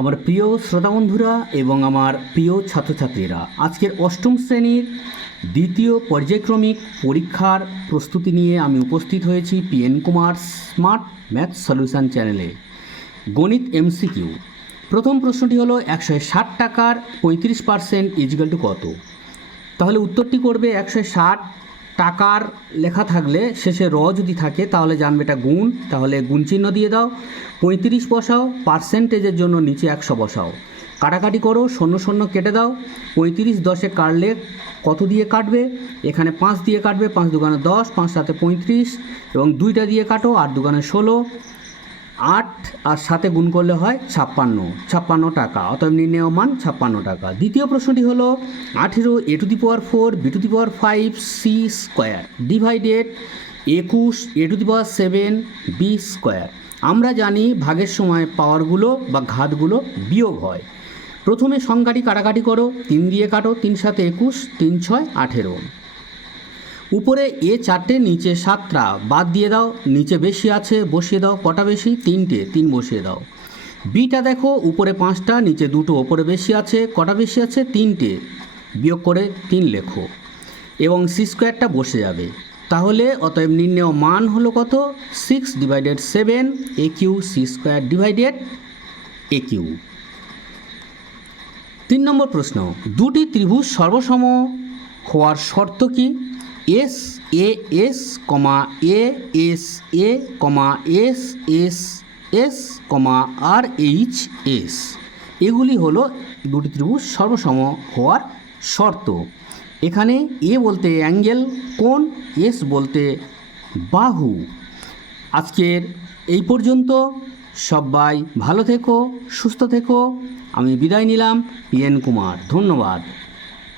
আমার প্রিয় শ্রোতা বন্ধুরা এবং আমার প্রিয় ছাত্রছাত্রীরা, আজকের অষ্টম শ্রেণীর দ্বিতীয় পর্যায়ক্রমিক পরীক্ষার প্রস্তুতি নিয়ে আমি উপস্থিত হয়েছি PN Kumar smart math solution চ্যানেলে। গণিত এমসিকিউ। প্রথম প্রশ্নটি হলো 160 টাকার 35% ইজিক্যাল টু কত? তাহলে উত্তরটি করবে 160 টাকার লেখা থাকলে শেষে যদি থাকে তাহলে জানবে এটা গুণ, তাহলে গুণ চিহ্ন দিয়ে দাও। 35 বসাও, পার্সেন্টেজের জন্য নিচে 100 বসাও। কাটাকাটি করো, 0 0 কেটে দাও। 35 10-এ কাটলে কত দিয়ে কাটবে? এখানে 5 দিয়ে কাটবে, 5 দুগুণে 10, 5 7 35 এবং 2টা দিয়ে কাটো, 8 দুগুণে 16, 8 আর 7 গুণ করলে হয় 56 টাকা। অতএব নির্ণেয় মান 56 টাকা। দ্বিতীয় প্রশ্নটি হলো 18 a⁴ b⁵ c² divided 21 a⁷ b²। আমরা জানি ভাগের সময় পাওয়ারগুলো বা ঘাতগুলো বিয়োগ হয়। প্রথমে সংখ্যাটি কাটাকাটি করো, 3 দিয়ে কাটো, 3 7 21, 3 6 18। উপরে A4টে, নিচে 7টা, বাদ দিয়ে দাও। নিচে বেশি আছে, বসিয়ে দাও। কটা বেশি? 3টে, 3 বসিয়ে দাও। বিটা দেখো, উপরে 5টা, নিচে 2টো, ওপরে বেশি আছে। কটা বেশি আছে? 3টে, বিয়োগ করে 3 লেখো এবং c²টা বসে যাবে। তাহলে অতএব নির্ণেয় মান হলো কত? 6/7 AQ c² ডিভাইডেড AQ। 3 নম্বর প্রশ্ন, দুটি ত্রিভুজ সর্বসম হওয়ার শর্ত কি? SAS, ASA, SSS, RHS এগুলি হলো দুটি ত্রিভুজ সর্বসম হওয়ার শর্ত। এখানে এ বলতে অ্যাঙ্গেল, কোণ, এস বলতে বাহু। আজকের এই পর্যন্ত। সবাই ভালো থেকো, সুস্থ থেকো। আমি বিদায় নিলাম, পিএন কুমার। ধন্যবাদ।